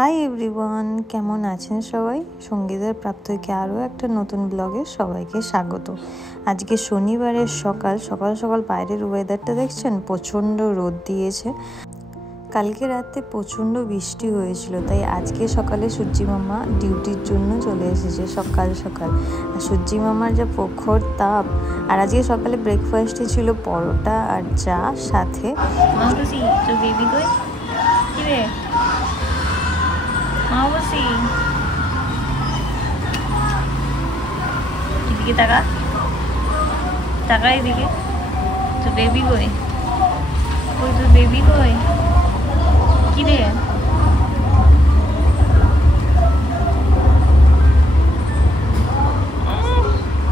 Hi everyone, কেমন আছেন সবাই? সঙ্গীতের প্রাপ্ত থেকে আরও একটা নতুন ব্লগে সবাইকে স্বাগত। আজকে শনিবারের সকাল সকাল বাইরের ওয়েদারটা দেখছেন, প্রচণ্ড রোদ দিয়েছে। কালকে রাতে প্রচণ্ড বৃষ্টি হয়েছিল, তাই আজকে সকালে সূর্যি মামা ডিউটির জন্য চলে এসেছে সকাল। আর সূর্যি মামার যা প্রখর তাপ। আর আজকে সকালে ব্রেকফাস্টে ছিল পরোটা আর চা, সাথে এদিকে টাকা এদিকে তো বেবি কই, ওই তো বেবি কই, কি রে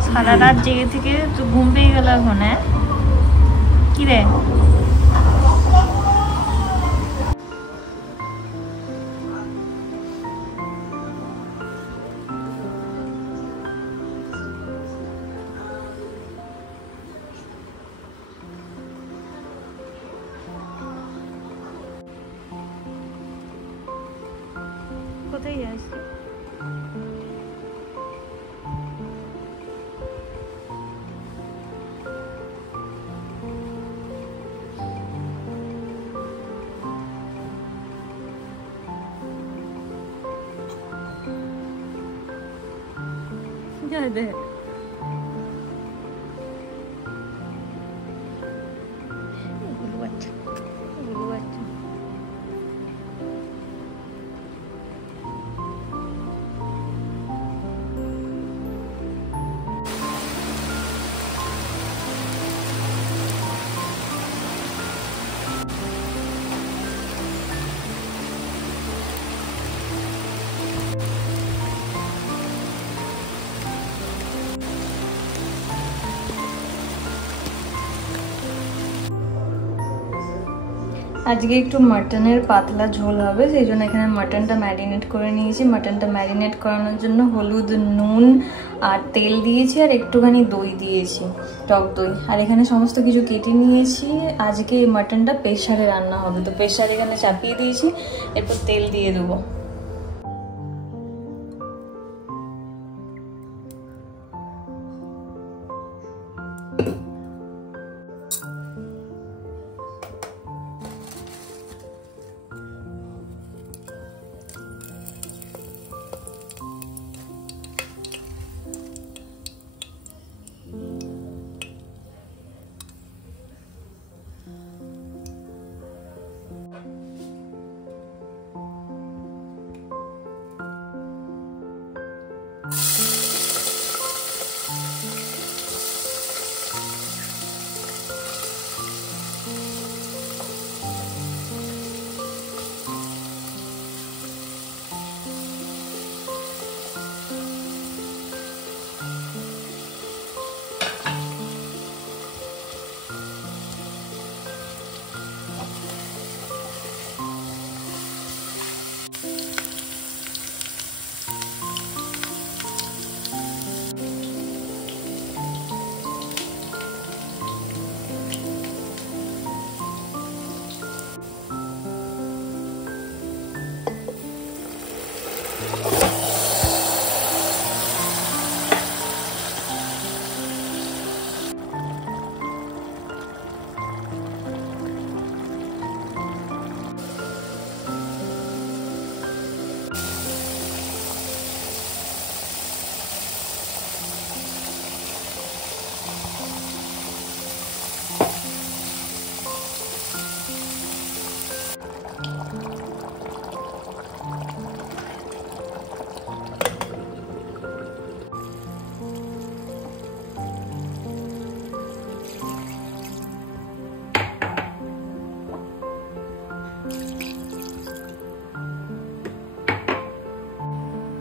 সারা রাত জেগে থেকে তো ঘুম পেয়ে গেল এখন। হ্যাঁ কি রে কোথায় যাচ্ছি? দেখ আজকে একটু মাটনের পাতলা ঝোল হবে, সেই জন্য এখানে মাটনটা ম্যারিনেট করে নিয়েছি। মাটনটা ম্যারিনেট করানোর জন্য হলুদ, নুন আর তেল দিয়েছি, আর একটুখানি দই দিয়েছি, টক দই। আর এখানে সমস্ত কিছু কেটে নিয়েছি। আজকে এই মাটনটা প্রেশারে রান্না হবে, তো প্রেশার এখানে চাপিয়ে দিয়েছি, এরপর তেল দিয়ে দেবো।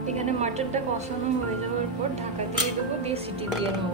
এখানে মাটনটা কষানো হয়ে যাওয়ার পর ঢাকা দিয়ে দেবো, দিয়ে সিটি দিয়ে নেবো।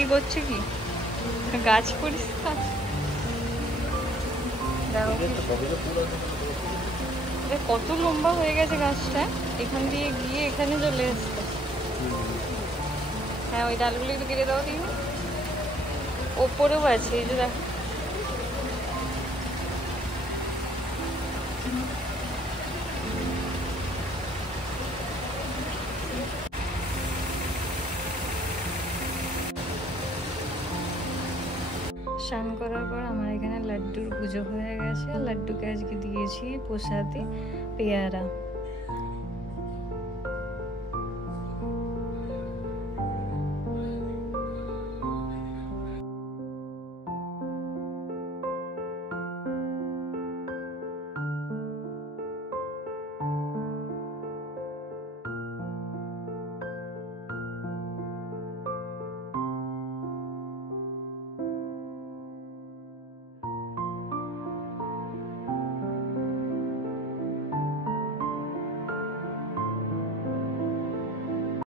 কি করছে কি গাছ পরিষ্কার দেখো কত লম্বা হয়ে গেছে গাছটা, এখান দিয়ে গিয়ে এখানে চলে এসছে। হ্যাঁ ওই ডালগুলো একটু কেটে দাও দিন, ওপরেও আছে এই যে দেখো। স্নান করার পর আমার এখানে লাড্ডুর পুজো হয়ে গেছে, আর লাড্ডুকে আজকে দিয়েছি প্রসাদে পেয়ারা।